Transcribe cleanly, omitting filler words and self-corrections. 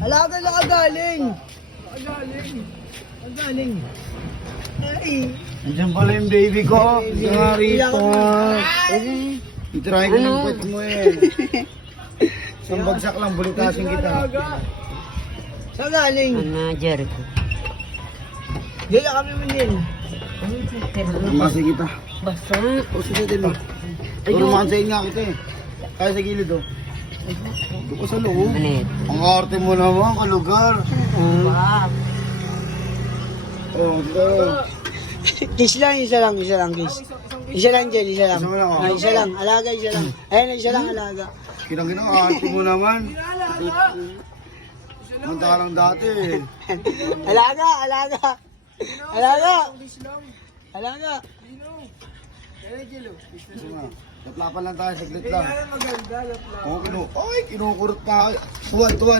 Alaga na kagaling. Kagaling. Ay. Andiyan pala yung baby ko. Diyan nga rito. Itry ko yung pet mo eh. Isang bagsak lang, bulitasin kita. Saan galing? Jericho. Gaya kami mo din. Masi kita. Basta. O sige din mo. Turumakan nga kita eh. Kaya sa gilid oh. Doon ko sa loob. Ano yun? Ang arte mo naman, kalugar. Wow. Oh, dito. Kiss lang, isa lang kiss. Isa lang dyan, isa lang. Isa mo lang, oh. Ah, isa lang, alaga, isa lang. Ayun, isa lang, alaga. Kinang-kinang, arte mo naman. Mantalang dati eh. Alaga, alaga. Alaga. Alaga. Taplapan lang tayo, saglit lang. Oo, kinukurot pa. Tuwan, tuwan.